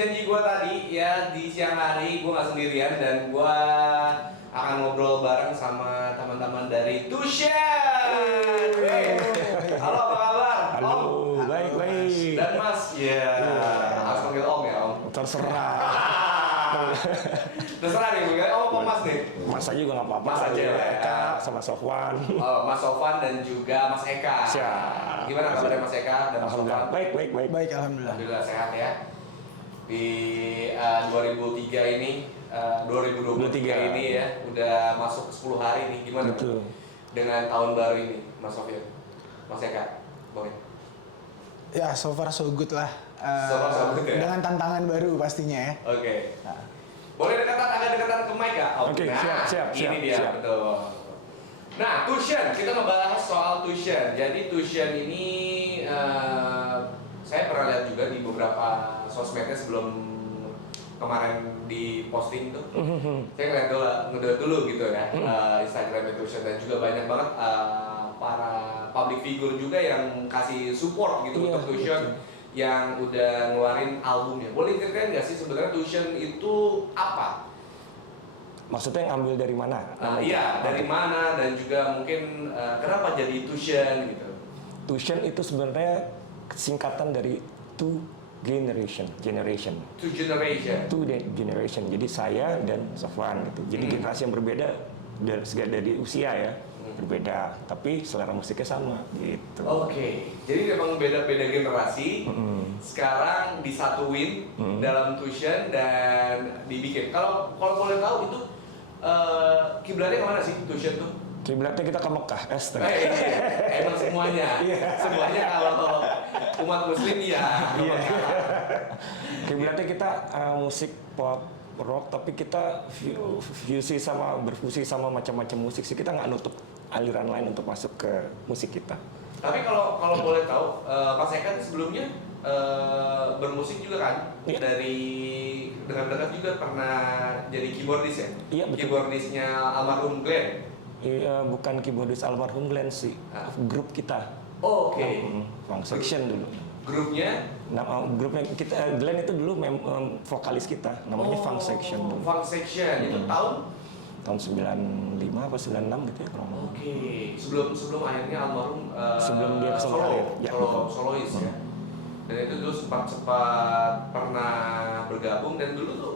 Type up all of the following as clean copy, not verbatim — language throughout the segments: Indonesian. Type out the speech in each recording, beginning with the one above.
janji gue tadi ya di siang hari gue nggak sendirian dan gue akan ngobrol bareng sama teman-teman dari Tushen. Halo, apa kabar? Halo, Om? baik. Dan Mas, ya harus panggil Om ya Om. Terserah. Terserah nih, gue Om apa Mas nih? Mas aja juga nggak apa-apa. Mas aja ya. Eka sama Sofwan. Oh, Mas Sofwan dan juga Mas Eka. Siap. Gimana kabarnya Mas Eka dan Mas Alhamdulillah. Sofwan? Baik, alhamdulillah. Alhamdulillah sehat ya. Di 2003 ini, 2023 ini ya, udah masuk 10 hari nih. Gimana Betul. dengan tahun baru ini, Mas Sofyan? Mas Eka, boleh? Ya, so far so good lah. So far so good ya? Dengan tantangan baru pastinya ya. Oke. Nah. Boleh agak dekatan ke mic ya? Oke, siap. Ini dia, siap. betul. Nah, Tushen, kita ngebahas soal Tushen. Jadi Tushen ini saya pernah lihat juga di beberapa sosmednya sebelum kemarin di posting tuh. Saya ngeliat dulu gitu ya, Instagramnya Tushen, dan juga banyak banget para public figure juga yang kasih support gitu untuk Tushen yang udah ngeluarin albumnya. Boleh ceritain nggak sih sebenarnya Tushen itu apa? Maksudnya yang ambil dari mana? Iya, dari mana dan juga mungkin kenapa jadi Tushen gitu? Tushen itu sebenarnya singkatan dari two generation. Two generation. Jadi saya dan Sofwan gitu. Jadi generasi yang berbeda dari usia ya. Berbeda, tapi selera musiknya sama gitu. Oke. Jadi memang beda-beda generasi. Sekarang disatuin dalam Tushen dan dibikin. Kalau boleh tahu itu kiblatnya kemana sih Tushen tuh? Kiblatnya kita ke Mekah, Emang semuanya. Semuanya kalau umat muslim ya. Kiblatnya kita musik pop rock, tapi kita berfusi sama macam-macam musik sih. Kita nggak nutup aliran lain untuk masuk ke musik kita. Tapi kalau boleh tahu, Mas Eka sebelumnya bermusik juga kan? Iya. Dari dekat-dekat juga pernah jadi keyboardis ya? Iya, betul. Keyboardisnya almarhum Glenn. Iya, bukan keyboardis almarhum Glenn sih. Grup kita. Oke. Funk Section dulu. Grupnya? Grupnya kita, Glenn itu dulu vokalis kita, namanya Funk Section. Funk Section itu tahun? Tahun 95 apa 96 gitu ya kalau nggak salah. Oke. Sebelum akhirnya almarhum Sebelum dia ke solo, ya, betul. solois ya. Dan itu dulu sempat pernah bergabung dan dulu tuh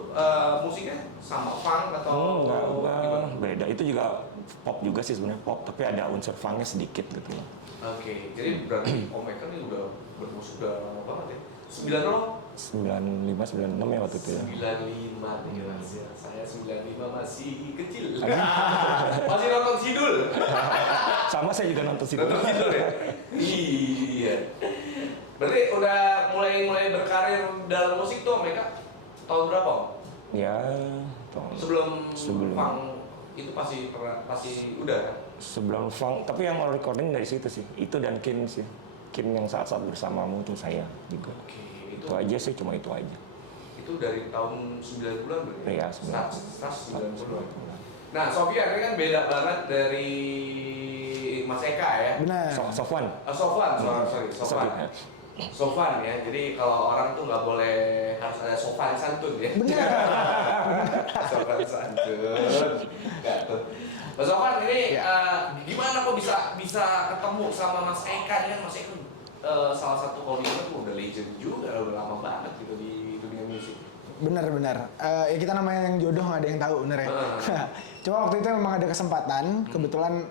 musiknya sama funk atau enggak, beda. Itu juga pop juga sih sebenarnya, pop, tapi ada unsur funknya sedikit gitu loh. Oke, jadi berarti Om Eka ini udah bermusik udah lama banget ya? 95, 96 ya waktu itu ya. 95 nih rahasia. Saya 95 masih kecil. Masih nonton Sidul. Sama saya juga nonton Sidul. Nonton Sidul ya? Iya. Berarti udah mulai berkarir dalam musik tuh Om Eka tahun berapa Om? Ya, tahun Sebelum funk itu pasti udah kan? Sebelum funk, tapi yang recording dari situ sih. Itu dan Kim sih. Kim yang saat-saat bersamamu itu saya juga. Oke, itu aja sih, cuma itu aja. Itu dari tahun 9 bulan berarti? Iya, 9 bulan. Nah, Sofyan ini kan beda banget dari Mas Eka ya? Benar. Sofwan. Sofwan, sorry, Sofwan. Ya. Sofwan ya, jadi kalau orang tuh nggak boleh harus ada sopan santun ya. Benar. Sopan santun. Nggak tuh. Mas Sofwan ini gimana kok bisa ketemu sama Mas Eka? Ini kan Mas Eka salah satu kalau tuh udah legend juga, udah lama banget gitu di dunia musik. Benar. Ya kita namanya yang jodoh nggak ada yang tahu, bener ya. Cuma waktu itu memang ada kesempatan, kebetulan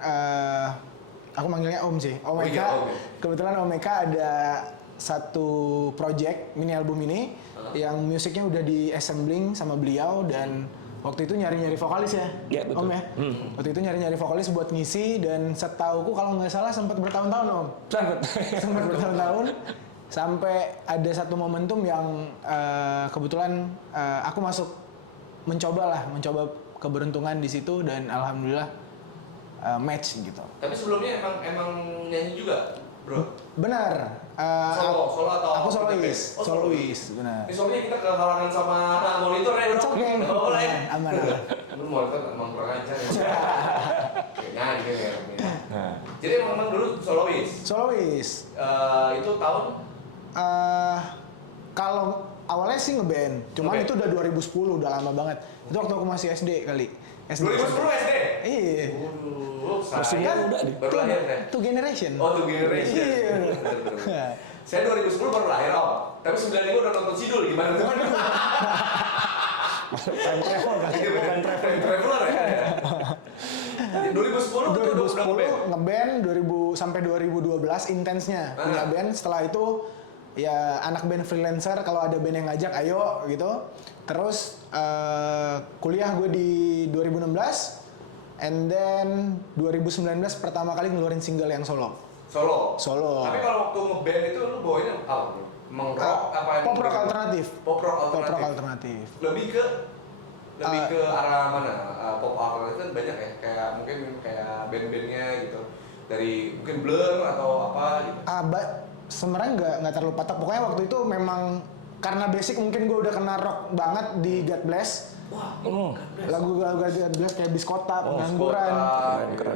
aku manggilnya Om sih, Om Eka. Iya, Om ya. Kebetulan Om Eka ada satu project mini album ini yang musiknya udah di assembling sama beliau, dan waktu itu nyari-nyari vokalis ya, betul. Om ya. Waktu itu nyari-nyari vokalis buat ngisi, dan setauku kalau nggak salah sempat bertahun-tahun Om. Sempat bertahun-tahun. Sampai ada satu momentum yang kebetulan aku mencoba keberuntungan di situ, dan alhamdulillah match gitu. Tapi sebelumnya emang nyanyi juga, bro? Benar. Solo atau aku solois. Oh, solois, benar. Ini soalnya kita kehalangan sama monitor ya, bro. Oke. Aman. Lu monitor emang kurang ajar ya. Nah, gitu ya. Nah. Jadi emang dulu solois. Solois. Itu tahun Kalau awalnya sih ngeband, cuman itu udah 2010, udah lama banget. Itu waktu aku masih SD kali. 2010 SD? Iya. Saya Kan udah baru lahir kan? Two generation. Oh, Two Generation. Iya. Bener. Saya 2010 baru lahir Om. Tapi 95 udah nonton Sidul, gimana tuh? Time travel kan, bukan travel. Traveler ya? 2010 tuh udah ngeband 2000 sampai 2012 intensnya punya band. Setelah itu ya anak band freelancer, kalau ada band yang ngajak ayo gitu. Terus kuliah gue di 2016, and then 2019 pertama kali ngeluarin single yang solo. Tapi kalau waktu ngeband itu lu bawanya apa? Rock apa? Pop rock alternatif. Pop rock alternatif. Lebih ke arah mana? Pop alternatif kan banyak ya, kayak mungkin kayak band-bandnya gitu. Dari mungkin Blur atau apa gitu. Sebenarnya nggak terlalu patok. Pokoknya waktu itu memang karena basic mungkin gue udah kena rock banget di God Bless. Wah, lagu God Bless kayak Biskota, Pengangguran.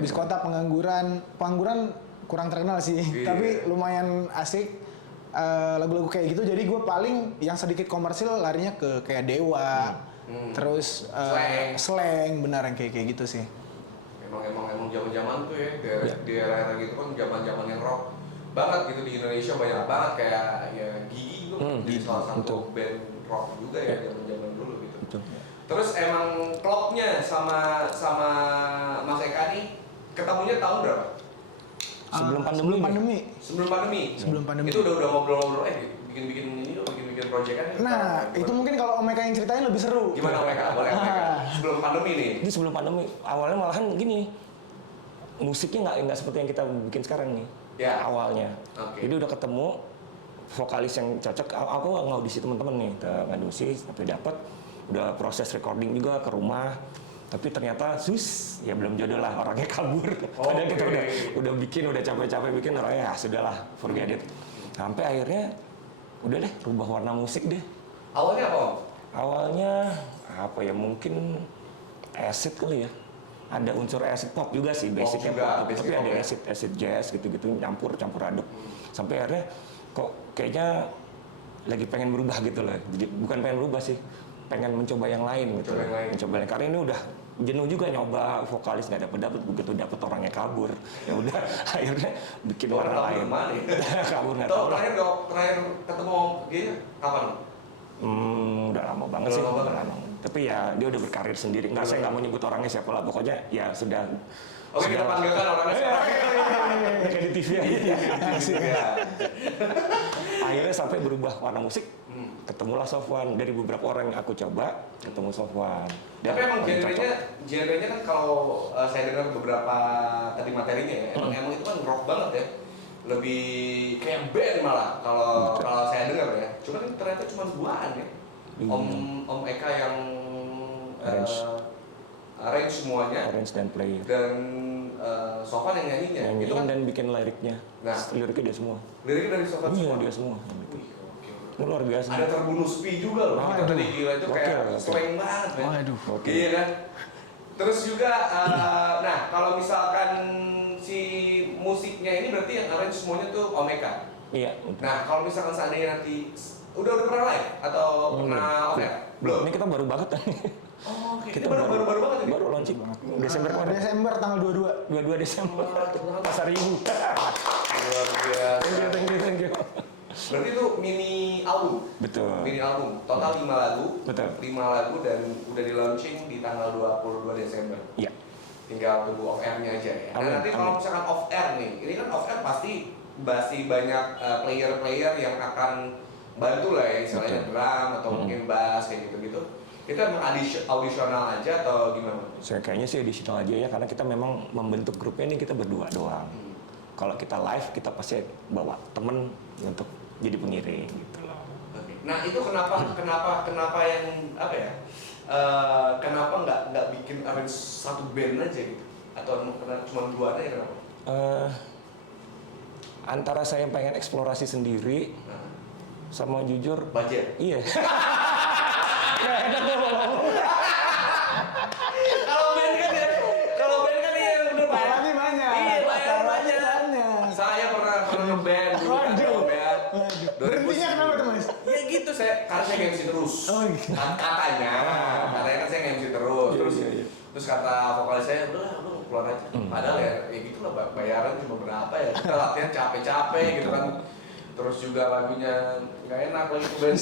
Biskota, Pengangguran kurang terkenal sih, tapi lumayan asik. Lagu-lagu kayak gitu, jadi gue paling yang sedikit komersil larinya ke kayak Dewa, terus slang, benar yang kayak gitu sih. Emang zaman-zaman tuh ya, di era gitu kan zaman-zaman yang rock banget gitu di Indonesia, banyak banget kayak ya Gigi itu jadi salah satu band rock juga ya zaman-zaman dulu gitu. Terus emang klopnya sama Mas Eka nih ketemunya tahun berapa? Sebelum pandemi. Itu udah ngobrol-ngobrol bikin ini loh, bikin project kan. Nah, itu mungkin kalau Om Eka yang ceritain lebih seru. Gimana Om Eka? Boleh Om Eka? Sebelum pandemi nih. Ini sebelum pandemi, awalnya malahan gini. Musiknya nggak seperti yang kita bikin sekarang nih. Ya. Awalnya. Jadi udah ketemu vokalis yang cocok. Aku ngaudisi teman-teman nih, ngaudisi sampai dapat. Udah proses recording juga ke rumah. Tapi ternyata ya belum jodoh lah, orangnya kabur. Padahal kita udah bikin, udah capek-capek bikin, orangnya ya sudahlah, forget it. Sampai akhirnya udah deh rubah warna musik deh. Awalnya apa Om? Awalnya apa ya, mungkin acid kali ya. Ada unsur acid pop juga sih, basicnya pop, tapi ada acid jazz gitu-gitu, campur aduk. Sampai akhirnya kok kayaknya lagi pengen berubah gitu loh. Jadi bukan pengen berubah sih, pengen mencoba yang lain gitu. Mencoba yang karena ini udah jenuh juga nyoba vokalis nggak dapet, begitu dapet orangnya kabur. Ya udah akhirnya bikin warna lain. Kabur nggak tahu. Terakhir ketemu dia kapan? Udah lama banget sih. Udah lama. Tapi ya dia udah berkarir sendiri. Saya nggak mau nyebut orangnya siapa lah. Pokoknya ya sudah. Oke, kita panggilkan orangnya siapa? Kayak di TV aja. Akhirnya sampai berubah warna musik. Ketemulah Sofwan, dari beberapa orang yang aku coba ketemu Sofwan. Tapi emang genrenya kan kalau saya dengar beberapa tadi materinya ya, emang itu kan rock banget ya, lebih kayak band malah kalau saya dengar ya. Cuma kan ternyata cuma duaan ya. Om Eka yang arrange semuanya, arrange dan play, dan Sofwan yang nyanyinya. Itu kan dan bikin liriknya. Nah, liriknya dia semua. Liriknya dari Sofwan semua. Iya, dia semua. Itu luar biasa. Ada terbunuh sepi juga loh. Kita tadi gila itu kayak slang banget kan. Iya kan. Terus juga, nah kalau misalkan si musiknya ini berarti yang arrange semuanya tuh Om Eka. Iya. Nah kalau misalkan seandainya nanti udah pernah live atau pernah off air? Belum. Ini kita baru banget kan. Oh, oke. Kita baru banget ini. Baru launching. Desember tanggal 22. 22 Desember. Pasar Ibu. Luar biasa. Thank you. Berarti itu mini album. Betul. Mini album. Total 5 lagu. Betul. 5 lagu dan udah di launching di tanggal 22 Desember. Iya. Tinggal tunggu off air-nya aja ya. Nah, nanti kalau misalkan off air nih, ini kan off air pasti banyak player-player yang akan bantu lah ya, misalnya drum atau mungkin bass kayak gitu-gitu. Kita emang audisional aja atau gimana? Saya kayaknya sih audisional aja ya, karena kita memang membentuk grupnya ini kita berdua doang. Kalau kita live kita pasti bawa temen untuk jadi pengiring gitu loh. Nah itu kenapa yang apa ya? Kenapa nggak bikin arrange satu band aja gitu? Atau cuma dua aja kenapa? Antara saya pengen eksplorasi sendiri, sama jujur. Budget. Iya. Kalau band kan ya udah bayarnya banyak. Iya bayar banyak. Saya pernah ngeband dulu kan. Berhentinya kenapa tuh Mas? Ya gitu karena saya nge-MC terus. Oh gitu. Katanya kan saya nge-MC terus. Terus kata vokalis saya, udah lu keluar aja. Padahal ya gitu lah, bayaran cuma berapa ya. Kita latihan capek-capek gitu kan. Terus juga lagunya nggak enak lagi tuh band.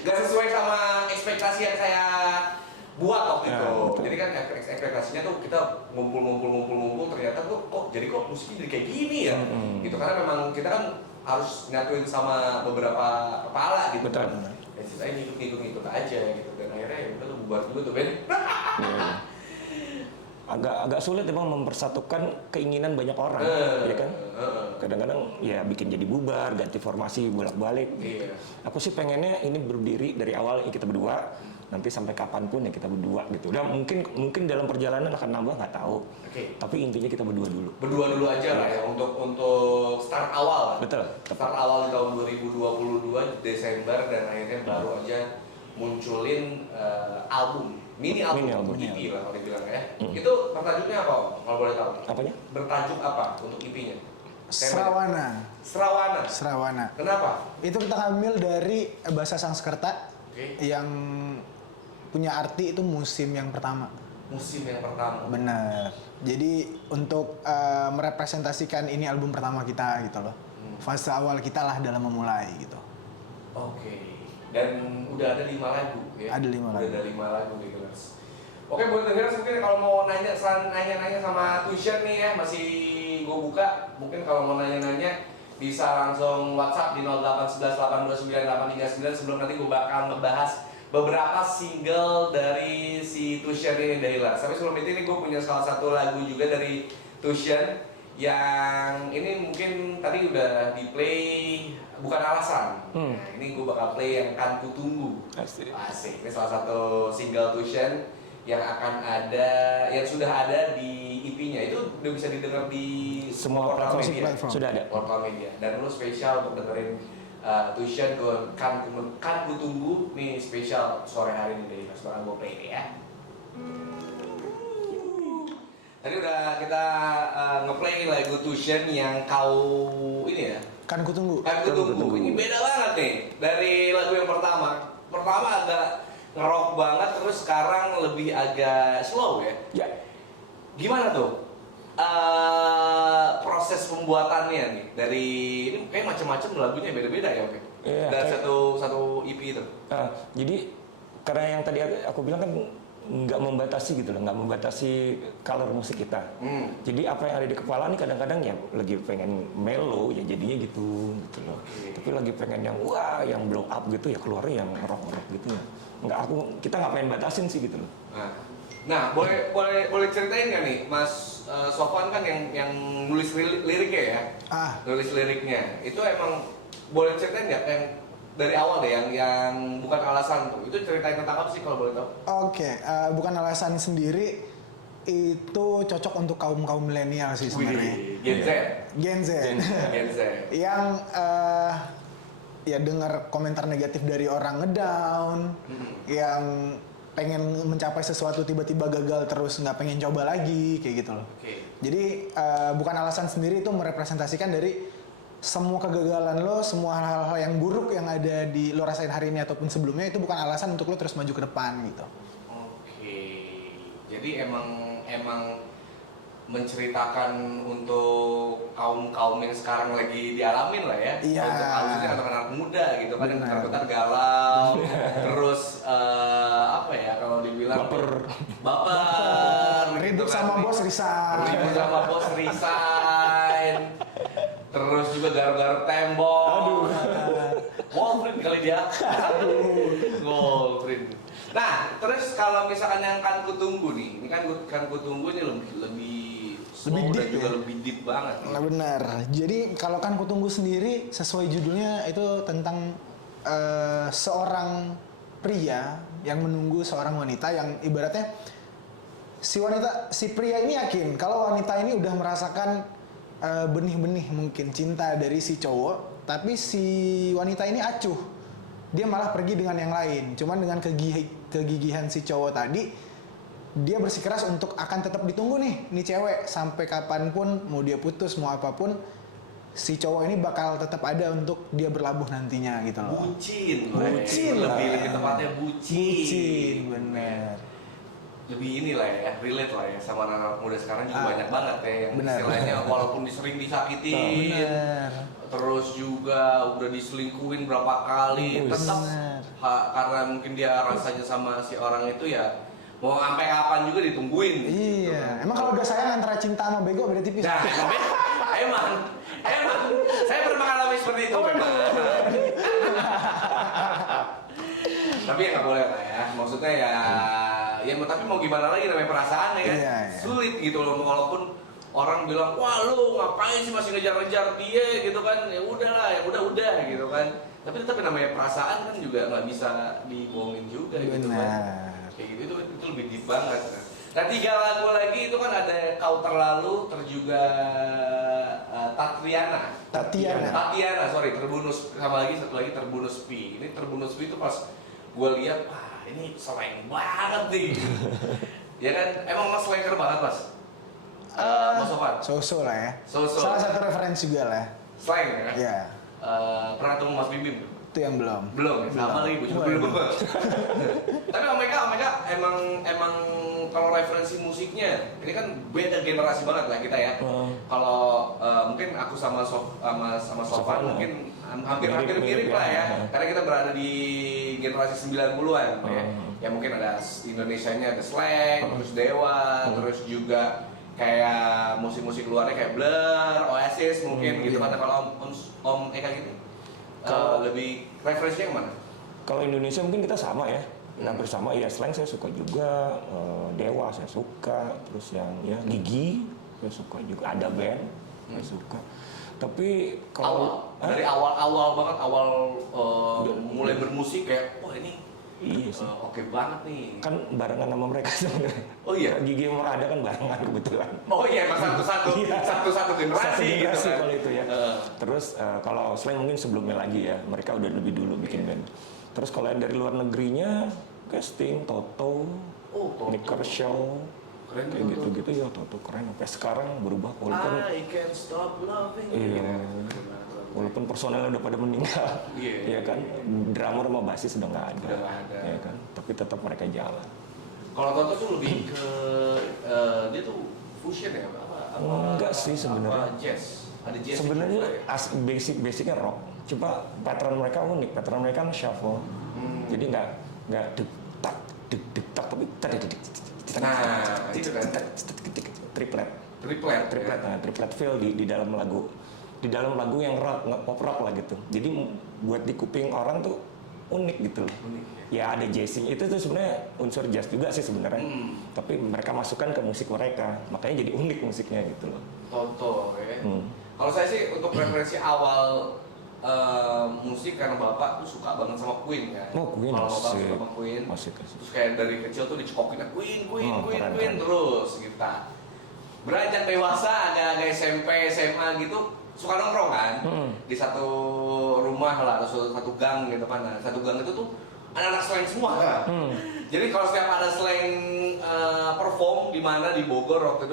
Gak sesuai sama ekspektasi yang saya buat waktu itu. Jadi kan ekspektasinya tuh kita ngumpul ternyata kok musiknya jadi kayak gini ya. Gitu karena memang kita kan harus nyatuin sama beberapa kepala gitu. Betul. Ya sisanya ngikut aja gitu dan akhirnya ya udah bubar juga tuh band. Agak sulit emang mempersatukan keinginan banyak orang, ya kan? Kadang-kadang ya bikin jadi bubar, ganti formasi bolak-balik. Iya. Aku sih pengennya ini berdiri dari awal kita berdua, nanti sampai kapanpun ya kita berdua gitu. Dan mungkin dalam perjalanan akan nambah nggak tahu. Tapi intinya kita berdua dulu. Berdua dulu aja lah ya untuk start awal lah. Betul. Start awal di tahun 2022 Desember dan akhirnya baru aja munculin album. Mini album EP lah kalau dibilang ya. Itu bertajuknya apa Om? Kalau boleh tahu? Apanya? Bertajuk apa untuk EP-nya? Srawana. Kenapa? Itu kita ambil dari bahasa Sanskerta yang punya arti itu musim yang pertama. Musim yang pertama. Bener. Jadi untuk merepresentasikan ini album pertama kita gitu loh. Fase awal kita lah dalam memulai gitu. Dan udah ada 5 lagu ya? Ada 5 lagu. Udah ada 5 lagu nih Killers. Oke buat Killers mungkin kalau mau nanya sama Tuition nih ya, masih gue buka. Mungkin kalau mau nanya-nanya bisa langsung WhatsApp di 0811829839 sebelum nanti gue bakal ngebahas beberapa single dari si Tuition ini dari Lars. Tapi sebelum itu nih gue punya salah satu lagu juga dari Tuition yang ini mungkin tadi udah di play bukan alasan. Nah, ini gue bakal play yang Kan Ku Tunggu. Asik. Ini salah satu single Tuition yang akan ada, yang sudah ada di EP-nya. Itu udah bisa didengar di semua platform media. Sudah ada. Platform media. Dan lu spesial untuk dengerin Tuition Kan Ku Tunggu nih spesial sore hari ini dari Mas Bang. Gue play ini ya. Tadi udah kita ngeplay lagu Tuition yang kau ini ya. Kan Ku Tunggu. Kan Ku Tunggu. Ini beda banget nih dari lagu yang pertama. Pertama agak ngerock banget, terus sekarang lebih agak slow ya. Ya. Gimana tuh proses pembuatannya nih? Dari ini kayak macam-macam lagunya beda-beda ya, Oke? Iya. Dan satu EP itu. Jadi karena yang tadi aku bilang kan nggak membatasi gitu loh, nggak membatasi color musik kita. Jadi apa yang ada di kepala nih kadang-kadang ya lagi pengen mellow ya jadinya gitu loh. Tapi lagi pengen yang wah, yang blow up gitu ya keluarnya yang rock gitu ya. Kita nggak pengen batasin sih gitu loh. Nah, boleh ceritain nggak nih, Mas Sofwan kan yang nulis liriknya ya? Nulis liriknya itu emang boleh ceritain nggak yang dari awal deh yang bukan alasan tuh, itu ceritain tentang apa sih kalau boleh tahu? Bukan alasan sendiri itu cocok untuk kaum milenial sih sebenarnya. Gen Z. Yang ya dengar komentar negatif dari orang ngedown, yang pengen mencapai sesuatu tiba-tiba gagal terus nggak pengen coba lagi kayak gitu loh. Jadi bukan alasan sendiri itu merepresentasikan dari semua kegagalan lo, semua hal-hal yang buruk yang ada di lo rasain hari ini ataupun sebelumnya itu bukan alasan untuk lo terus maju ke depan gitu. Jadi emang menceritakan untuk kaum yang sekarang lagi dialamin lah ya. Iya. Untuk alusnya anak-anak muda gitu kan yang bentar-bentar galau, terus apa ya kalau dibilang baper ribut gitu kan. sama bos resign. Terus juga garuk-garuk tembok. Wolverine kali dia. Wolverine. Nah, terus kalau misalkan yang Kan Ku Tunggu nih, ini kan Ku Tunggu ini lebih slow dan juga lebih deep banget. Nah benar. Jadi kalau Kan Ku Tunggu sendiri sesuai judulnya itu tentang seorang pria yang menunggu seorang wanita yang ibaratnya si pria ini yakin kalau wanita ini udah merasakan benih-benih mungkin cinta dari si cowok, tapi si wanita ini acuh. Dia malah pergi dengan yang lain. Cuman dengan kegigihan si cowok tadi, dia bersikeras untuk akan tetap ditunggu nih cewek sampai kapanpun, mau dia putus mau apapun, si cowok ini bakal tetap ada untuk dia berlabuh nantinya gitu loh. Bucin lah. lebih tepatnya bucin, bener. Lebih inilah ya, relate lah ya sama anak-anak muda sekarang juga banyak banget ya yang bener. istilahnya walaupun sering disakitin, Bener. terus juga udah diselingkuhin berapa kali, tetap karena mungkin dia rasanya sama si orang itu ya mau sampai kapan juga ditungguin. Iya, emang kalau udah sayang antara cinta sama bego beda tipis. Nah, emang saya pernah mengalami seperti itu memang. Tapi ya nggak boleh lah ya, maksudnya ya tapi mau gimana lagi namanya perasaan ya kan, Iya. sulit gitu loh, walaupun orang bilang wah lu ngapain sih masih ngejar-ngejar dia gitu kan, ya udahlah, ya udah gitu kan, tapi namanya perasaan kan juga nggak bisa dibohongin juga gitu kan. Kayak gitu itu lebih deep banget. Nah 3 lagu lagi itu kan ada Kau Terlalu, terus juga Tatiana, sorry, Terbunus, sama lagi satu lagi Terbunus Pi. Ini Terbunus Pi itu pas gue lihat, wah ini slang banget nih. Ya kan, emang mas slanger banget mas. Mas Sofan. So-so lah ya. So-so. Salah satu referensi juga lah. Slang ya kan? Iya. Pernah ketemu Mas Bim Bim? Itu yang belum. Belum, ya? Sama lagi, gue juga belum. Tapi mereka emang kalau referensi musiknya, ini kan beda generasi banget lah kita ya. Kalau mungkin aku sama Sofan mungkin hampir mirip lah ya. Karena kita berada di generasi 90-an ya. Ya mungkin ada Indonesianya ada slang, terus Dewa, terus juga kayak musik-musik luarnya kayak Blur, Oasis mungkin gitu kan. Kalau Om Eka gitu. Lebih referensinya kemana? Kalau Indonesia mungkin kita sama ya, hampir sama ya. Slang saya suka juga, Dewa saya suka, terus yang ya Gigi saya suka juga, ada band saya suka. Tapi kalau dari awal banget mulai bermusik kayak wah ini iya sih. Oke banget nih. Kan barengan sama mereka sebenarnya. Oh iya. Gigi emang ada kan barengan kebetulan. Oh iya, emang satu generasi Satu gitu generasi kan. kalau itu ya. Terus kalau slang mungkin sebelumnya lagi ya, mereka udah lebih dulu bikin band. Terus kalau yang dari luar negerinya, Casting, Toto, Nick Kershaw, keren kayak gitu-gitu ya. Toto keren. Sampai sekarang berubah walaupun I can't stop loving you. iya. Walaupun personelnya udah pada meninggal, ya kan, drummer sama bassist udah nggak ada, ya kan, tapi tetap mereka jalan. Kalau Toto tuh lebih ke dia tuh fusion ya, apa? Enggak sih sebenarnya. Jazz, ada jazz. Sebenarnya basicnya rock, cuma pattern mereka unik, pattern mereka kan shuffle, jadi nggak deg tak tapi nah itu kan triplet feel di dalam lagu. Di dalam lagu yang rock, nggak pop rock lah gitu. Jadi buat di kuping orang tuh unik gitu loh. Ya ada jazzing, itu tuh sebenarnya unsur jazz juga sih sebenarnya. Tapi mereka masukkan ke musik mereka, makanya jadi unik musiknya gitu loh. Toto ya. Kalau saya sih untuk referensi awal musik karena bapak tuh suka banget sama Queen kan. Oh Queen kalau bapak asik. suka sama Queen. Asik. Terus kayak dari kecil tuh dicekokin Queen keren. terus gitu. Beranjak dewasa agak SMP SMA gitu suka nongkrong kan di satu rumah lah atau satu gang gitu kan. Nah, satu gang itu tuh anak-anak slang semua kan. Jadi kalau setiap ada slang perform di mana di Bogor waktu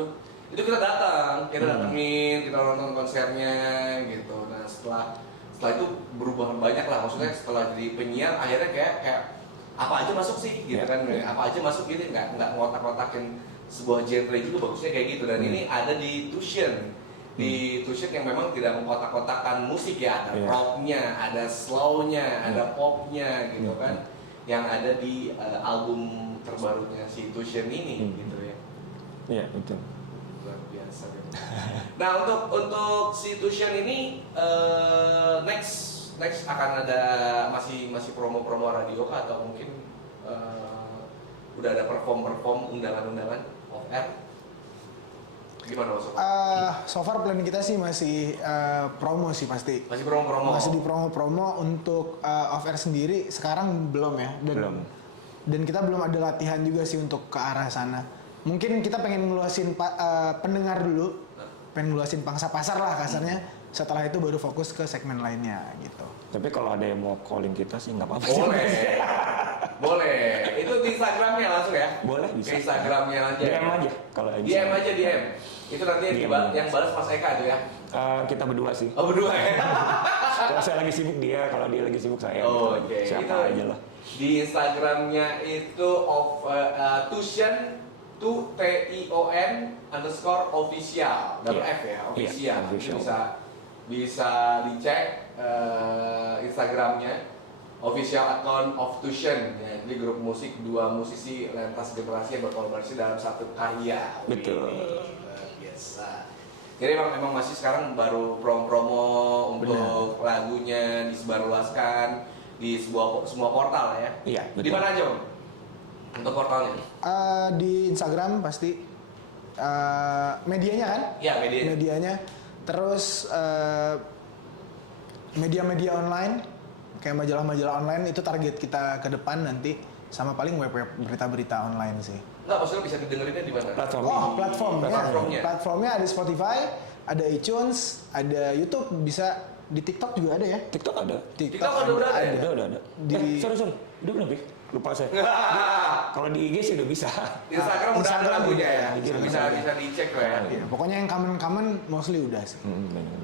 itu kita datang, kita datengin, kita nonton konsernya gitu. Nah setelah itu berubah banyak lah, maksudnya setelah jadi penyiar akhirnya kayak apa aja masuk sih gitu kan, apa aja masuk gitu, nggak ngotak-ngotakin sebuah genre juga, bagusnya kayak gitu. Dan ini ada di Tuition. Di Tuition yang memang tidak mengkotak-kotakan musik ya, ada rocknya, ada slownya, ada popnya gitu kan, yang ada di album terbarunya si Tuition ini gitu ya. Iya itu. Luar biasa ya. Nah untuk si Tuition ini next akan ada masih promo radio kah, atau mungkin udah ada perform undangan off air? Gimana Mas? So far plan kita sih masih promo sih pasti. Masih promo-promo? Masih di promo-promo. Untuk off air sendiri sekarang belum ya. Dan kita belum ada latihan juga sih untuk ke arah sana. Mungkin kita pengen ngeluasin pendengar dulu. Pengen ngeluasin pangsa pasar lah kasarnya. Setelah itu baru fokus ke segmen lainnya gitu. Tapi kalau ada yang mau calling kita sih nggak apa-apa. Boleh. Itu di Instagramnya langsung ya? Boleh, bisa. Ke Instagramnya aja. DM aja kalau DM aja. Itu nanti yang balas Mas Eka tuh ya. Kita berdua sih. Oh, berdua ya? Kalau saya lagi sibuk dia, kalau dia lagi sibuk saya. Oh, oke. Siapa Itu aja lah. Di Instagramnya itu Tution _official double F ya, official. official. Bisa dicek Instagramnya official account of Tution ya, jadi grup musik dua musisi lintas generasi yang berkolaborasi dalam satu karya. Betul. Luar biasa. Jadi emang masih sekarang baru promo untuk lagunya disebarluaskan di semua portal ya. Iya, betul. Di mana aja, Om? Untuk portalnya? Di Instagram pasti. Medianya kan? Iya, medianya. Terus media-media online kayak majalah-majalah online itu target kita ke depan nanti, sama paling web berita-berita online sih. Enggak, maksudnya bisa didengerinnya di mana? Platformnya. Platformnya ada Spotify, ada iTunes, ada YouTube, bisa di TikTok juga ada ya? TikTok ada. TikTok udah ada. Udah. Sorry. Udah belum, Bik? Lupa saya. Kalau di IG sih udah bisa. Di Instagram udah ada lagunya ya. Bisa Dicek lah ya. Ya, pokoknya yang common mostly udah sih.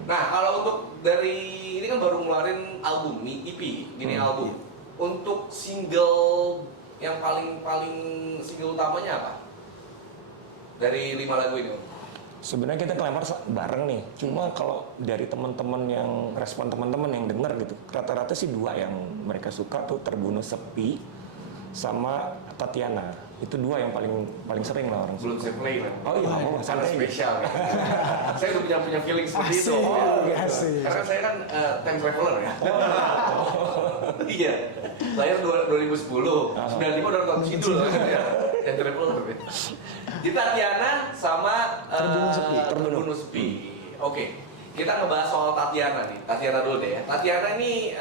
Nah, kalau untuk dari ini kan baru ngeluarin album nih, EP, gini album. Untuk single yang paling single utamanya apa? Dari 5 lagu ini. Sebenarnya kita ngelamar bareng nih. Cuma kalau dari teman-teman yang respon teman-teman yang denger gitu, rata-rata sih 2 yang mereka suka tuh Terbunuh Sepi sama Tatiana. Itu 2 yang paling sering lah orang Belum suka. saya play lah. Oh iya, sangat spesial. Saya udah punya feeling seperti itu. Asik. Karena saya kan time traveler ya. Iya. Lahir 2010, 95 udah tahun sidul kan ya. Time traveler. Di Tatiana sama Terbunuh Sepi. Oke. Kita ngebahas soal Tatiana nih. Tatiana dulu deh ya. Tatiana ini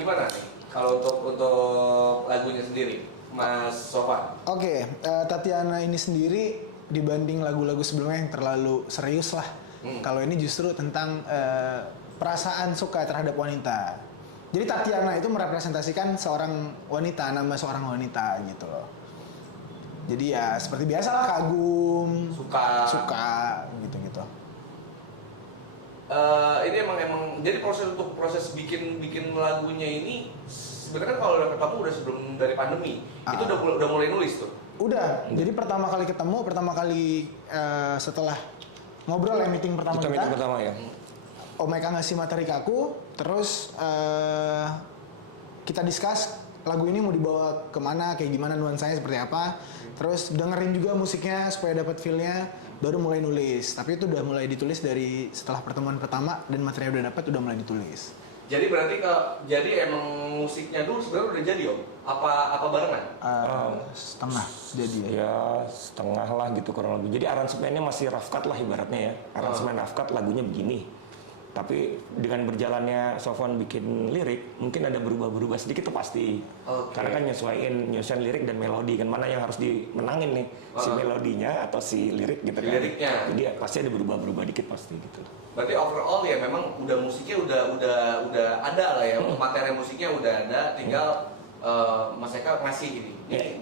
gimana nih? Kalau untuk lagunya sendiri, Mas Sofan. Oke, Tatiana ini sendiri dibanding lagu-lagu sebelumnya yang terlalu serius lah. Kalau ini justru tentang perasaan suka terhadap wanita. Jadi Tatiana itu merepresentasikan seorang wanita, nama seorang wanita gitu loh. Jadi ya seperti biasa lah, kagum, suka gitu-gitu. Ini emang jadi proses bikin lagunya ini sebenarnya kalau udah ketemu udah sebelum dari pandemi itu udah mulai nulis tuh. Udah. Jadi pertama kali setelah ngobrol ya, meeting pertama ya. Om Eka ngasih materi ke aku, terus kita discuss lagu ini mau dibawa kemana, kayak gimana, nuansanya seperti apa. Terus dengerin juga musiknya supaya dapat feel-nya, baru mulai nulis. Tapi itu udah mulai ditulis dari setelah pertemuan pertama dan materi udah dapat, udah mulai ditulis. Jadi berarti jadi emang musiknya dulu sebenarnya udah jadi, Om? Apa barengan? Setengah jadi ya. Ya setengah lah gitu kurang lebih. Jadi aransemennya masih rough cut lah ibaratnya ya. Aransemen rough cut lagunya begini. Tapi dengan berjalannya Sofwan bikin lirik, mungkin ada berubah-berubah sedikit tuh pasti. Karena kan nyesuaiin lirik dan melodi kan, mana yang harus dimenangin nih, si melodinya atau si lirik gitu kan. Liriknya. Jadi ya, pasti ada berubah-berubah dikit pasti gitu. Berarti overall ya memang musiknya udah ada lah ya, materi musiknya udah ada, tinggal Mas Eka ngasih ini.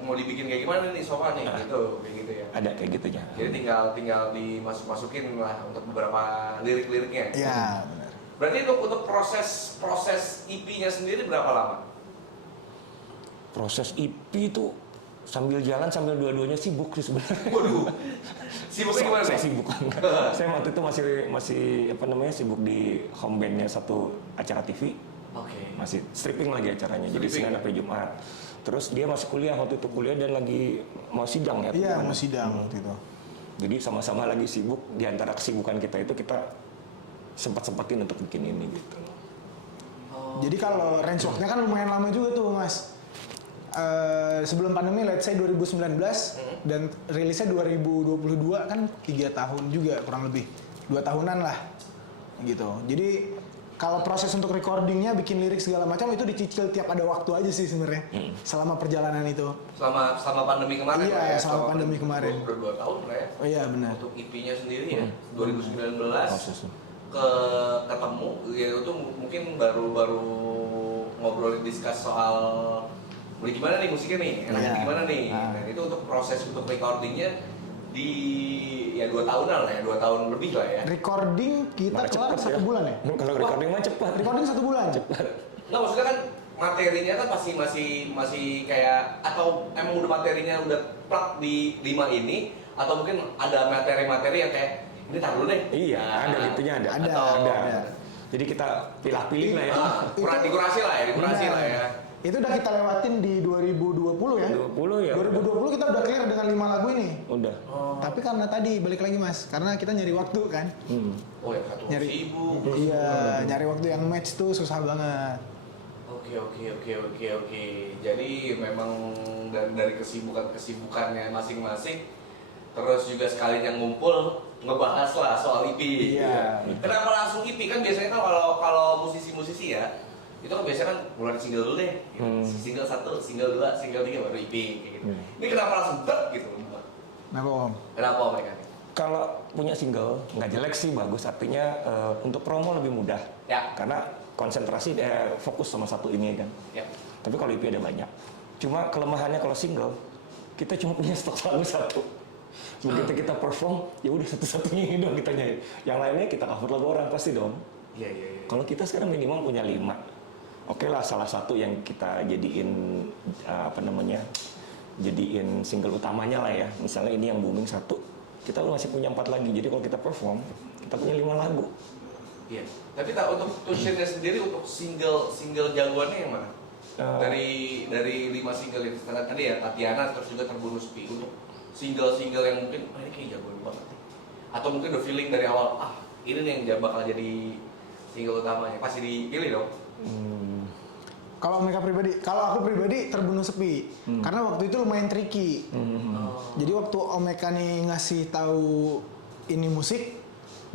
Mau dibikin kayak gimana nih Sofwan nih gitu, kayak gitu ya. Ada kayak gitunya. Jadi tinggal dimasukin lah untuk beberapa lirik-liriknya. Iya, benar. Berarti untuk proses EP-nya sendiri berapa lama? Proses EP itu sambil jalan sambil dua-duanya sibuk sih sebenarnya. Waduh. Sibuknya gimana? Saya sibuk. Saya waktu itu masih sibuk di home band-nya satu acara TV. Oke. Masih stripping lagi acaranya. Jadi Senin sampai Jumat. Terus dia masih kuliah waktu itu dan lagi mau sidang ya. Iya, mau sidang waktu itu. Jadi sama-sama lagi sibuk. Di antara kesibukan kita itu kita sempat-sempatin untuk bikin ini gitu. Jadi kalau range waktunya kan lumayan lama juga tuh, Mas. Sebelum pandemi, let's say 2019 dan rilisnya 2022 kan 3 tahun juga kurang lebih, 2 tahunan lah gitu. Jadi kalau proses untuk recordingnya, bikin lirik segala macam itu dicicil tiap ada waktu aja sih sebenarnya. Selama perjalanan itu. Selama pandemi kemarin. Iya, ya, selama pandemi kemarin. Udah 2 tahun lah ya. Oh iya benar. Untuk EP-nya sendiri ya, 2019 ketemu, ya itu mungkin baru ngobrolin discuss soal gimana nih musiknya nih, enaknya gimana nih. Nah itu untuk proses untuk recordingnya ya 2 tahunan lah ya, 2 tahun lebih lah ya. Recording kita Malah kelar cepet 1 bulan ya? Kalau recording mah cepat. Recording 1 bulan? Cepat. Nggak, maksudnya kan materinya kan masih kayak, atau emang udah materinya udah plug di 5 ini, atau mungkin ada materi-materi yang kayak ini tar dulu deh. Iya, ada gitunya ada. Ada. Jadi kita pilih-pilih lah ya. Kurang dikurasi lah ya. Itu udah kita lewatin di 2020 ya? 20 ya. 2020 kita udah clear dengan 5 lagu ini. Udah. Tapi karena tadi balik lagi mas, karena kita nyari waktu kan. Oh ya, satu Nyari sibuk. Iya, nyari waktu yang match tuh susah banget. Oke. Jadi memang dari kesibukannya masing-masing, terus juga sekalian yang ngumpul ngebahas lah soal EP. Iya. Kenapa langsung EP? Kan biasanya kan kalau musisi-musisi ya, itu kan biasanya kan mulai single dulu deh. Gitu. Single 1, single 2, single 3 baru EP kayak gitu. Ini kenapa langsung gitu? Kenapa om? Kenapa mereka? Kalau punya single nggak jelek sih, bagus, artinya untuk promo lebih mudah. Ya. Karena konsentrasi fokus sama satu ini kan. Ya. Tapi kalau EP ada banyak. Cuma kelemahannya kalau single, kita cuma punya stok lagu 1. Begitu kita perform, ya udah satu-satunya ini dong kita nyanyi. Yang lainnya kita cover lagu orang pasti dong. Iya. Kalau kita sekarang minimal punya 5. Oke lah, salah satu yang kita jadiin jadiin single utamanya lah ya. Misalnya ini yang booming 1, kita masih punya 4 lagi. Jadi kalau kita perform, kita punya 5 lagu. Iya. Tapi untuk Tuitionnya sendiri, untuk single jagoannya yang mana? Dari 5 single yang tadi ya, Tatiana, terus juga Terbunuh Sepi. Untuk single-single yang mungkin ini kayak jagoan banget nih. Atau mungkin udah feeling dari awal, ini nih yang bakal jadi single utamanya. Pasti dipilih dong. Kalau aku pribadi Terbunuh Sepi. Karena waktu itu lumayan tricky. Jadi waktu Om Eka nih ngasih tahu ini musik,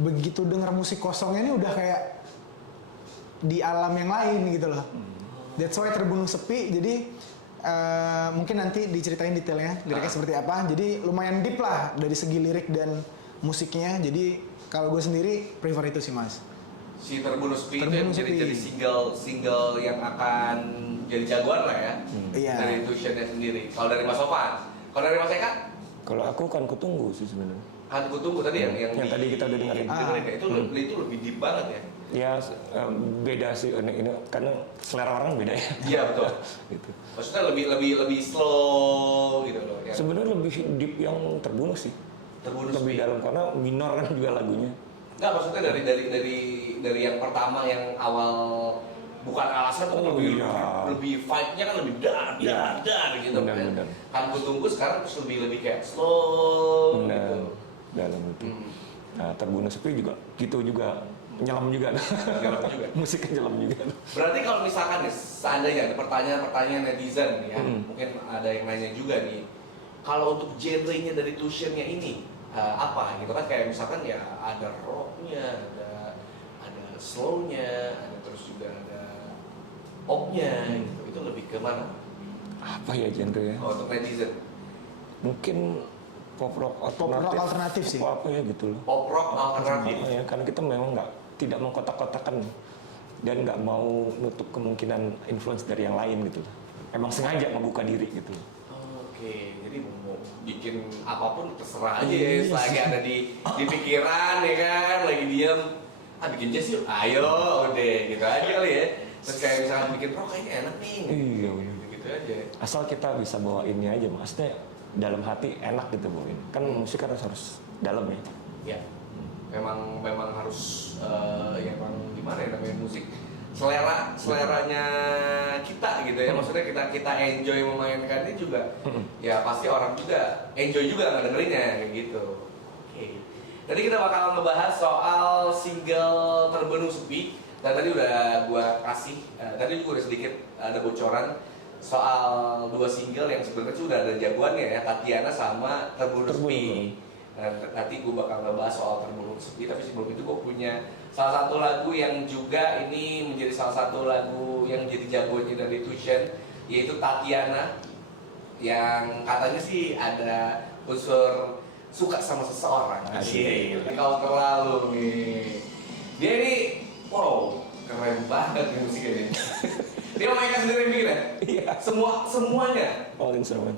begitu denger musik kosongnya ini udah kayak di alam yang lain gitu loh. That's why Terbunuh Sepi. Jadi mungkin nanti diceritain detailnya liriknya seperti apa. Jadi lumayan deep lah dari segi lirik dan musiknya. Jadi kalau gue sendiri prefer itu sih mas. Si Terbunuh Sepi itu yang jadi single yang akan jadi jagoan lah ya. Iya. Dari Tuitionnya sendiri. Kalau dari Mas Sofan, kalau dari Mas Eka? Kalau aku kan kutunggu sih sebenarnya. Kan ku tunggu tadi yang tadi kita udah dengerin. Itu lebih deep banget ya. Ya beda sih ini karena selera orang beda ya. Iya betul. Gitu. Maksudnya lebih slow gitu loh. Ya. Sebenarnya lebih deep yang Terbunuh sih. Terbunuh lebih Sepi. dalam karena minor kan juga lagunya. Enggak, maksudnya dari yang pertama yang awal bukan alasan tuh lebih fight-nya kan lebih dar gitu benar. Kan ku tunggu sekarang terus lebih kayak slow gitu. Dalam itu. Nah, Terbunuh Sepi juga gitu juga nyelam juga. Musiknya nyelam juga. Berarti kalau misalkan nih seandainya ada pertanyaan netizen ya, mungkin ada yang nanya juga nih. Kalau untuk genre-nya dari Tuitionnya ini apa gitu kan, kayak misalkan ya ada rocknya, ada slownya, ada terus juga ada popnya gitu. Itu lebih ke mana? Apa ya genre ya? Oh, untuk netizen mungkin pop rock alternatif sih. Apa ya gitu loh. pop rock alternatif. Ya, karena kita memang tidak mau kotak-kotakan dan nggak mau nutup kemungkinan influence dari yang lain gitu. Emang sengaja membuka diri gitu. Oke, jadi mau bikin apapun terserah aja ya, selagi ada di pikiran ya kan, lagi diam, bikin jazz yuk, ayo, udah gitu aja kali ya. Terus kayak misalnya bikin rock kayaknya enak nih. Iya. Gitu aja. Asal kita bisa bawa ini aja, maksudnya dalam hati enak gitu bawain. Kan musik harus dalam ya. Ya, memang harus yang gimana ya namanya musik. Seleranya kita gitu ya, maksudnya kita enjoy memainkannya juga, ya pasti orang juga enjoy juga ngedengerinnya kayak gitu. Oke. Tadi kita bakal ngebahas soal single Terbunuh Sepi, dan tadi udah gua kasih, tadi juga udah sedikit ada bocoran soal 2 single yang sebenarnya sudah ada jagoannya ya, Tatiana sama Terbunuh Sepi. Dan nanti gue bakal ngebahas soal Terbunuh Sepi, tapi sebelum itu gue punya salah satu lagu yang juga ini menjadi salah satu lagu yang jadi jagoannya dari Tuition, yaitu Tatiana, yang katanya sih ada unsur suka sama seseorang. Asik. Kalau terlalu nih, dia ini wow keren banget nih musiknya nih. Dia mainkan sendiri bikin ya? Iya. Semuanya. All instrument.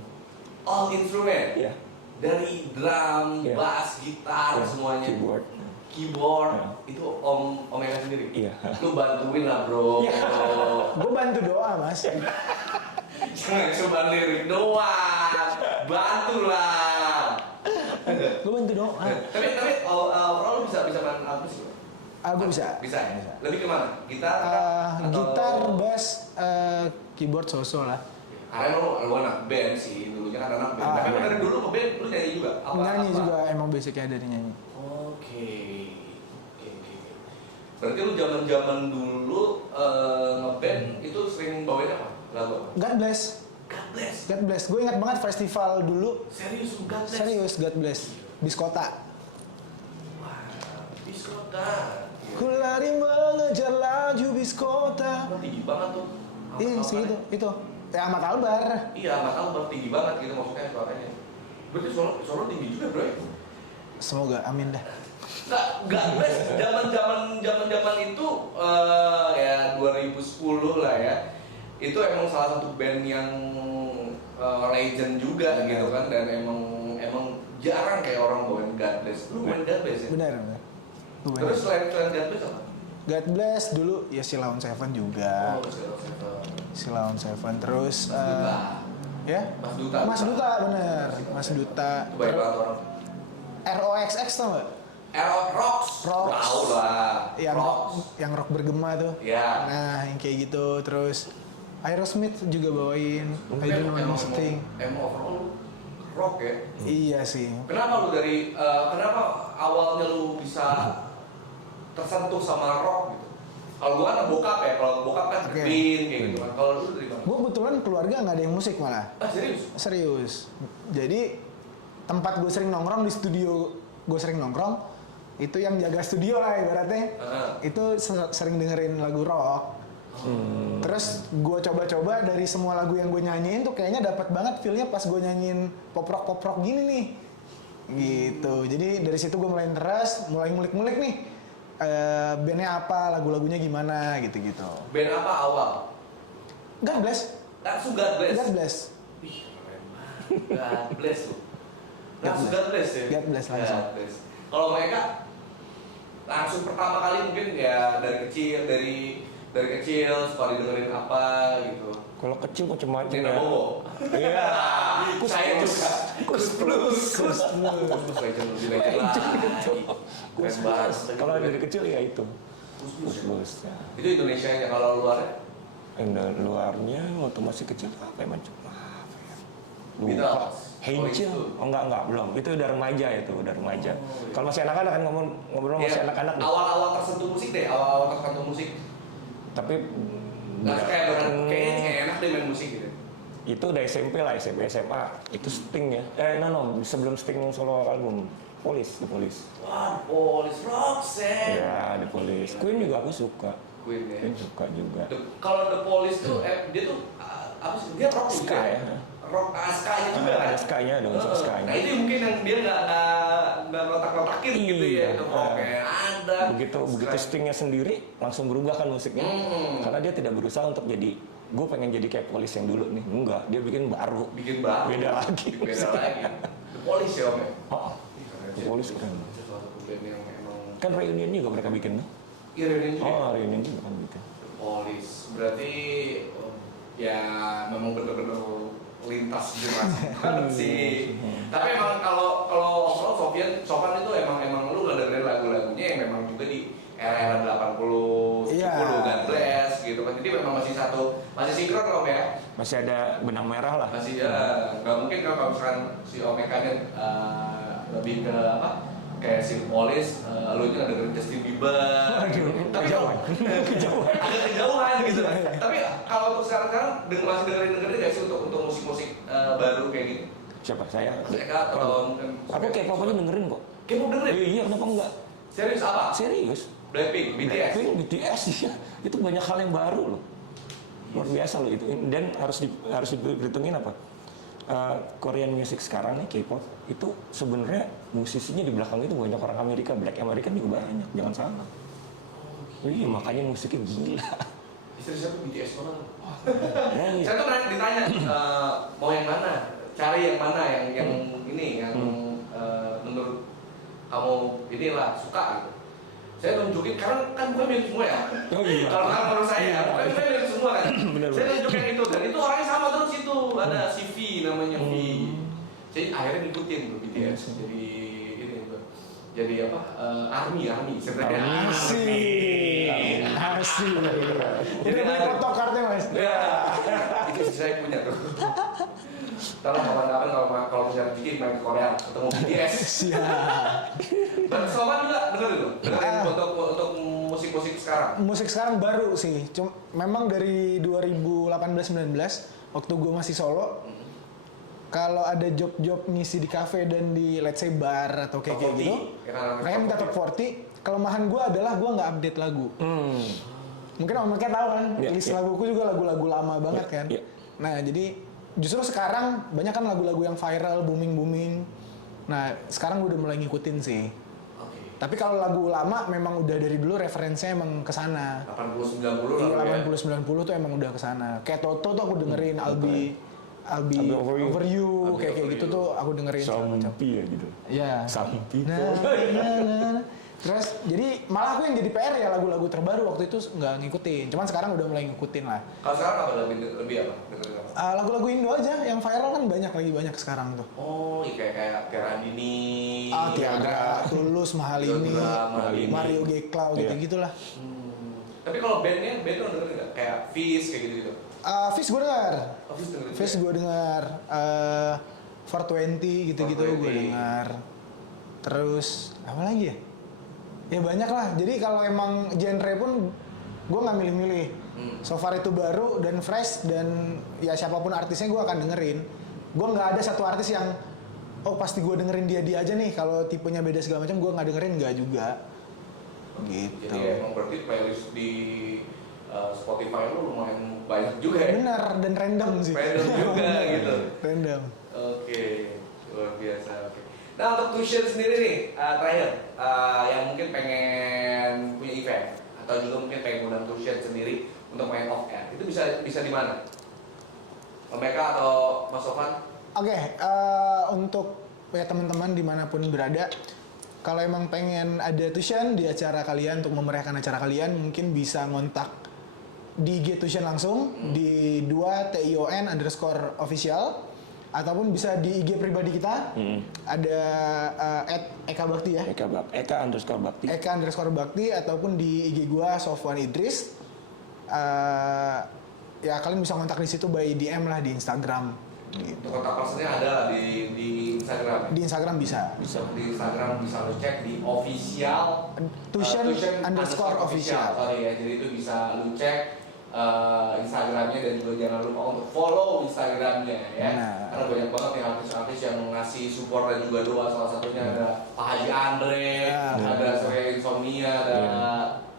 All instrument. Iya. dari drum, bass, gitar, semuanya. Keyboard, itu Om Eka sendiri? Iya. Lu bantuin lah bro. Gue bantu doa mas. Jangan cuma lirik doang, bantulah. Gue bantu doa. Tapi overall lu bisa main apa sih? Gue bisa. Bisa ya? Lebih kemana? Gitar? Gitar, bass, keyboard so-so lah. Karena lu anak band sih, dulunya kan anak band. Tapi dari dulu ke band, lu nyanyi juga? Nyanyi juga, emang basicnya dari nyanyi. Oke. Berarti lu zaman dulu ngeband itu sering bawain apa? Lagu apa? God Bless. God Bless. Gue ingat banget festival dulu. Serius God Bless? Serius God Bless. Biskota. Wah, Biskota. Ku lari mengejar laju Biskota. Tinggi banget tuh. Iya, segitu. Itu. Ya sama Kalbar. Iya, sama Kalbar tinggi banget gitu maksudnya suaranya. Berarti suara tinggi juga, bro. Semoga, amin dah. God Bless zaman itu ya 2010 lah ya. Itu emang salah satu band yang legend juga gitu kan, dan emang jarang kayak orang bawain God Bless. Lu main God Bless ya? Benar. Terus selain God Bless apa? God Bless dulu ya Sheila on 7 juga. Oh, Sheila on 7 terus ya? Mas Duta bener. Mas Duta. Baik banget orang. ROXX tau gak? Rocks. Tahu lah. Yang rock bergema tuh. Iya. Nah, yang kayak gitu. Terus Aerosmith juga bawain. I don't know anything. Emang overall rock ya? Iya sih. Kenapa lu kenapa awalnya lu bisa tersentuh sama rock gitu? Kalau gua kan bokap ya, kalau bokap kan Queen kayak gitu kan. Kalau lu dari mana? Gua kebetulan keluarga nggak ada yang musik malah. Serius? Serius. Jadi tempat gue sering nongkrong di studio, gue sering nongkrong itu yang jaga studio lah ibaratnya. Itu sering dengerin lagu rock. Terus gue coba-coba dari semua lagu yang gue nyanyiin tuh kayaknya dapat banget feel-nya pas gue nyanyiin pop rock gini nih. Gitu. Jadi dari situ gue mulai interest, mulai ngulik-ngulik nih. Bandnya apa, lagu-lagunya gimana gitu-gitu. Band apa awal? God Bless. Langsung God Bless? God Bless. Wih, keren banget. God Bless tuh. Langsung God Bless ya? God Bless langsung. God Bless. Kalau mereka langsung pertama kali mungkin ya dari kecil suka didengerin apa gitu. Kalau kecil macam-macam Nina ya. Bobo. Iya. Saya juga. Kus Plus. Legend lagi. Keren banget. Kalau dari kecil ya itu. Kus Plus. Ya. Itu Indonesia nya, kalau luarnya? Luarnya waktu masih kecil apa ya macam apa ya? Beatles. Angel. Oh enggak belum. Itu udah remaja itu, udah remaja. Kalau masih anak-anak kan ngobrol masih anak-anak. Awal-awal tersentuh musik deh, awal-awal tersentuh musik. Tapi kayaknya enak deh main musik gitu. Itu udah SMP lah, SMP SMA. Itu Sting ya. Sebelum Sting solo album. The Police. Wah, Police Roxanne. Ya, The Police. Queen juga aku suka. Queen ya. Queen suka juga. Kalau The Police tuh dia tuh apa sih? Dia rock juga ya. Rock ska-nya juga kan? Ska-nya dong, ska-nya. Nah itu mungkin yang dia nggak letak-letakin gitu ya. Itu rocknya ada. Begitu Stingnya sendiri langsung berubah kan musiknya. Karena dia tidak berusaha untuk jadi gue pengen jadi kayak Police yang dulu nih. Enggak, dia bikin baru. Beda lagi. The Police ya Om ya? The Police keren. Kan reunion juga mereka bikin tuh. Iya reunion juga? Reunion juga kan bikin. The Police. Berarti ya memang benar-benar lintas generasi banget sih. Tapi emang kalau overall Sofyan itu emang lu nggak dengerin lagu-lagunya yang memang juga di era 80, 70 God Bless gitu kan. Jadi memang masih sinkron Om ya. Masih ada benang merah lah. Masih ya, nggak mungkin kalau misalkan si Om Eka lebih ke apa? Kayak si Police, lu juga dengerin Justin Bieber. Tapi agak kejauhan gitu. Tapi kalau untuk sekarang masih dengerin nggak sih untuk musik-musik baru kayak gitu? Siapa saya? Eka atau mungkin? Aku K-pop aja dengerin kok. K-pop dengerin? Iya, kenapa enggak? Serius apa? Serius. Blackpink, BTS. BTS ya. Itu banyak hal yang baru loh. Luar biasa loh itu. Dan harus diperhitungin apa? Korean music sekarang nih K-pop itu sebenarnya musisinya di belakang itu banyak orang Amerika, Black American juga banyak, jangan salah. Iya makanya musiknya gila. Istri siapa BTS mana? Iya. Saya tuh ditanya mau yang mana, cari yang mana yang ini yang menurut kamu inilah suka gitu. Saya nunjukin, karena kan bukan milik semua ya. Oh iya. Kalau menurut saya, bukan milik semua kan. Bener, Saya nunjukin itu, dan itu orangnya sama terus itu. Ada si V namanya V. Jadi akhirnya ngikutin tuh BTS. Jadi ini tuh. Jadi apa? Army sebenarnya. Asik. Jadi Udah beli foto kartnya mas? Ya, itu saya punya tuh. Tolong kawan-kawan kalau misalnya bikin main ke Korea ketemu BTS. Siap. Dan Soman juga dengerin loh. Dengerin untuk musik-musik sekarang. Musik sekarang baru sih. Memang dari 2018-19 waktu gue masih solo. Kalau ada job-job ngisi di cafe dan di let's say bar atau kayak gitu, mereka minta top 40. Kelemahan gue adalah gue nggak update lagu. Mungkin mereka tahu kan, list laguku juga lagu-lagu lama banget kan. Nah jadi justru sekarang banyak kan lagu-lagu yang viral, booming. Nah sekarang gue udah mulai ngikutin sih. Tapi kalau lagu lama memang udah dari dulu referensinya emang kesana. 80-90 iya, 80-90 tuh emang udah kesana. Kayak Toto tuh aku dengerin, Albi Over You, kayak gitu tuh aku dengerin. Sampi ya gitu. Iya. Sampi. Nah. Terus jadi malah aku yang jadi PR ya lagu-lagu terbaru waktu itu nggak ngikutin. Cuman sekarang udah mulai ngikutin lah. Kalau sekarang apa lebih apa? Dengerin apa? Lagu-lagu Indo aja yang viral kan banyak sekarang tuh. Oh, kayak Radini. Tiaga, Tulus, Mahalini, Mario Geklau gitu-gitulah. Tapi kalau bandnya lo dengerin nggak? Kayak Fizz kayak gitu-gitu? Fizz gue dengar. Fizz gue dengar. 420 gitu-gitu gue dengar. Terus apa lagi ya? Ya banyak lah. Jadi kalau emang genre pun gue nggak milih-milih. So far itu baru dan fresh dan ya siapapun artisnya gue akan dengerin. Gue nggak ada satu artis yang pasti gue dengerin dia aja nih. Kalau tipenya beda segala macam gue nggak dengerin, nggak juga. Gitu. Jadi emang berarti playlist di Spotify lu lumayan banyak juga ya? Bener, dan random sih. Random juga gitu? Random. Oke, luar biasa. Oke. Nah untuk Tuition sendiri nih, terakhir, yang mungkin pengen punya event atau juga mungkin pengen ngundang Tuition sendiri untuk main off air, itu bisa di mana? Mereka atau Mas Sofan? Oke, untuk ya teman-teman dimanapun berada, kalau emang pengen ada Tuition di acara kalian untuk memeriahkan acara kalian, mungkin bisa ngontak di IG Tuition langsung di 2tion_official ataupun bisa di IG pribadi kita ada @eka_bakti ya. Eka_bakti. Eka_bakti ataupun di IG gua Sofwan Idris. Ya kalian bisa kontak di situ by DM lah di Instagram. Gitu. Untuk kontak personnya ada di Instagram. Di Instagram bisa. Di Instagram bisa lo cek di official Tuition_official. Sorry ya, jadi itu bisa lo cek Instagramnya dan juga jangan lupa untuk follow Instagramnya ya. Karena banyak banget nih artis-artis yang ngasih support dan juga doa. Salah satunya ada Pak Haji Andre, ada Surya Insomnia, ada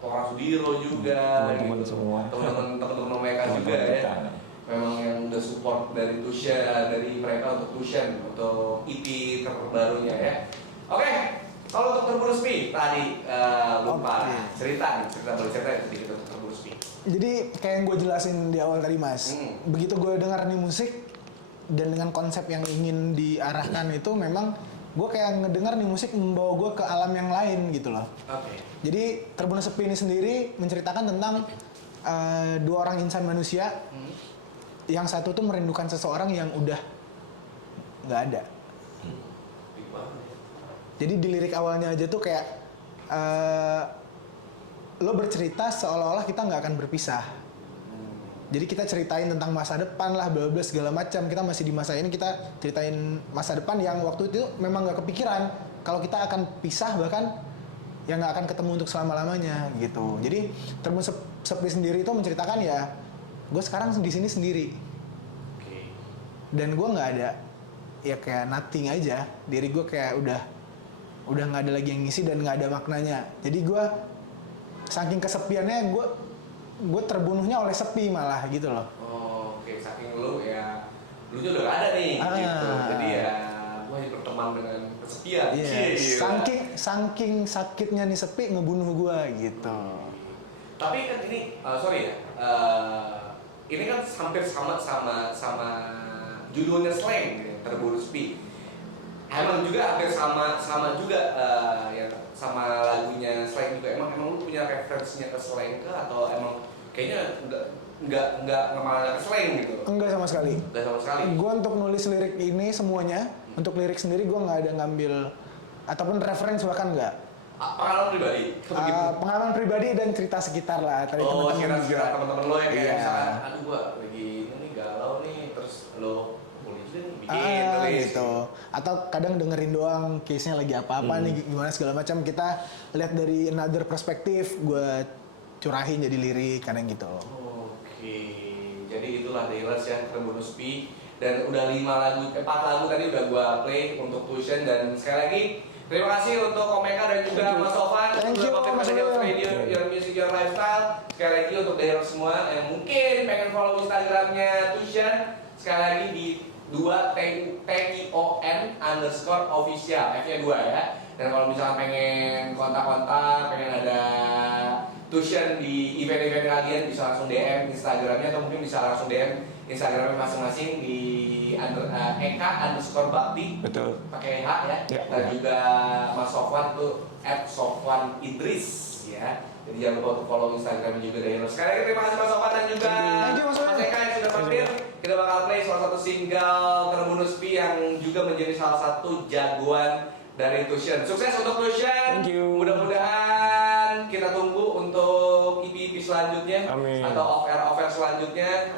Tora Sudiro juga. Teman-teman semua. Teman-teman mereka juga ya. Memang yang udah support dari Tuition, dari mereka untuk Tuition, untuk EP terbarunya ya. Oke, kalau untuk Terburu Resmi tadi lupa cerita sedikit untuk Terburu Resmi. Jadi kayak yang gue jelasin di awal tadi mas, begitu gue dengar nih musik dan dengan konsep yang ingin diarahkan itu memang gue kayak ngedengar nih musik membawa gue ke alam yang lain gitu loh. Jadi Terburu Sepi ini sendiri menceritakan tentang dua orang insan manusia. Yang satu tuh merindukan seseorang yang udah nggak ada. Jadi di lirik awalnya aja tuh kayak lo bercerita seolah-olah kita nggak akan berpisah. Jadi kita ceritain tentang masa depan lah, bla bla segala macam. Kita masih di masa ini, kita ceritain masa depan yang waktu itu memang nggak kepikiran kalau kita akan pisah, bahkan yang nggak akan ketemu untuk selama-lamanya gitu. Jadi Terburu Sepi sendiri itu menceritakan ya, gue sekarang di sini sendiri. Dan gue nggak ada, ya kayak nothing aja. Diri gue kayak udah nggak ada lagi yang ngisi dan nggak ada maknanya. Jadi gue saking kesepiannya gue terbunuhnya oleh sepi malah gitu loh. Oke, saking lu ya, lu udah gak ada nih gitu. Jadi ya gue hanya berteman dengan kesepian. Saking sakitnya nih sepi ngebunuh gue gitu. Tapi kan ini sorry ya, ini kan hampir sama judulnya Slang gitu, Terburu Sepi. emang juga hampir sama juga ya sama lagunya Slank juga. Emang lu punya referensinya ke Slank atau emang kayaknya nggak malah ke Slank gitu? Enggak sama sekali. Nggak sama sekali. Gue untuk nulis lirik ini semuanya, untuk lirik sendiri gue nggak ada ngambil ataupun referensi, bahkan nggak. Pengalaman pribadi? Pengalaman pribadi dan cerita sekitar lah. Tadi teman-teman lo yang kayak Iya. misalkan, aduh gua lagi ini galau nih, terus lo boleh juga nih bikin tulis gitu. Atau kadang dengerin doang case-nya lagi apa-apa nih, gimana segala macam. Kita lihat dari another perspektif, gue curahin jadi lirik, kadang gitu. Oke, jadi itulah The Healers ya, Trembunus P. Dan udah 4 lagu tadi udah gua play untuk Tuition. Dan sekali lagi terima kasih untuk Omeka dan juga Mas Sofan. Thank you, Mas The Healers Sofan. Radio, Your Music, Your Lifestyle. Sekali lagi untuk The Healers semua yang mungkin pengen follow Instagramnya Tuition, sekali lagi di 2TION_official, F-nya 2 ya. Dan kalau misalnya pengen kontak-kontak, pengen ada Tuition di event-event kalian, bisa langsung DM Instagramnya atau mungkin bisa langsung DM Instagramnya masing-masing di eka_bakti. Betul. Pakai H ya. Ya. Dan juga Mas Sofwan tuh @sofwanidris ya. Jadi jangan lupa untuk follow Instagram juga dari Sekali lagi terima kasih Mas Sofwan dan juga Thank you, Mas Sofwan. Eka yang sudah mampir. Kita bakal play salah satu single Trembunus P yang juga menjadi salah satu jagoan dari Tuition. Sukses untuk Tuition. Thank you. Mudah-mudahan kita tunggu untuk EP selanjutnya. Amin. Atau off-air selanjutnya.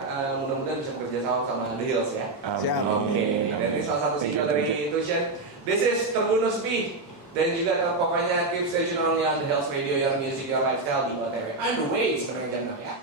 Mudah-mudahan bisa bekerja sama The Hills ya. Siap. Oke, dan ini salah satu single dari Tuition. This is Trembunus P. Dan juga pokoknya keep station only on The Hills Radio, Your Music, Your Lifestyle di OTW. And the way sebenarnya jam 6 ya.